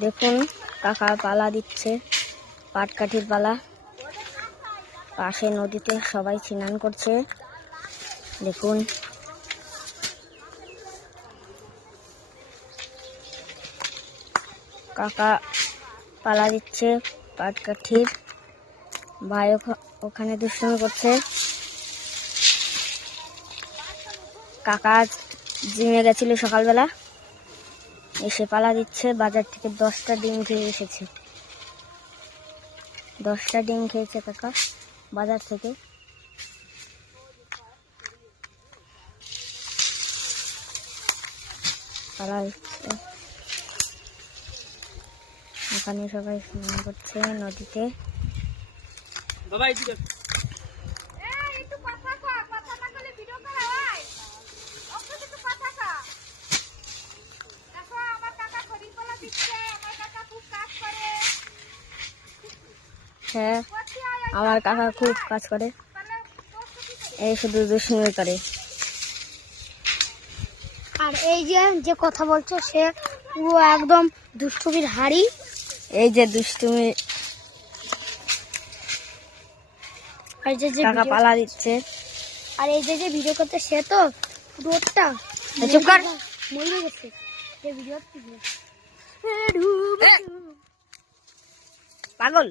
দেখুন কাকা পালা দিচ্ছে, পাটকাঠির পালা। পাশে নদীতে সবাই স্নান করছে। দেখুন কাকা পালা দিচ্ছে পাটকাঠির। ভাই ওখানে দুষ্টুমি করছে। কাকা জিমে গেছিল সকালবেলা, এসে পালা দিচ্ছে। বাজার থেকে 10টা ডিম খেয়ে এসেছে। 10টা ডিম খেয়েছে কাকা বাজার থেকে। পালা দিচ্ছে। ওখানে সবাই স্নান করছে নদীতে। হ্যাঁ, আমার কাকা খুব কাজ করে, এই শুধু দুষ্টুমি করে। আর এই যে কথা বলছো সে পুরো একদম দুষ্টুমির হাড়ি। এই যে দুষ্টুমি আর যে কাকা পালা দিচ্ছে। আর এই যে ভিডিও করতে সে তো রোডটা চুপ কর, মরে গেছে যে ভিডিও পাগল।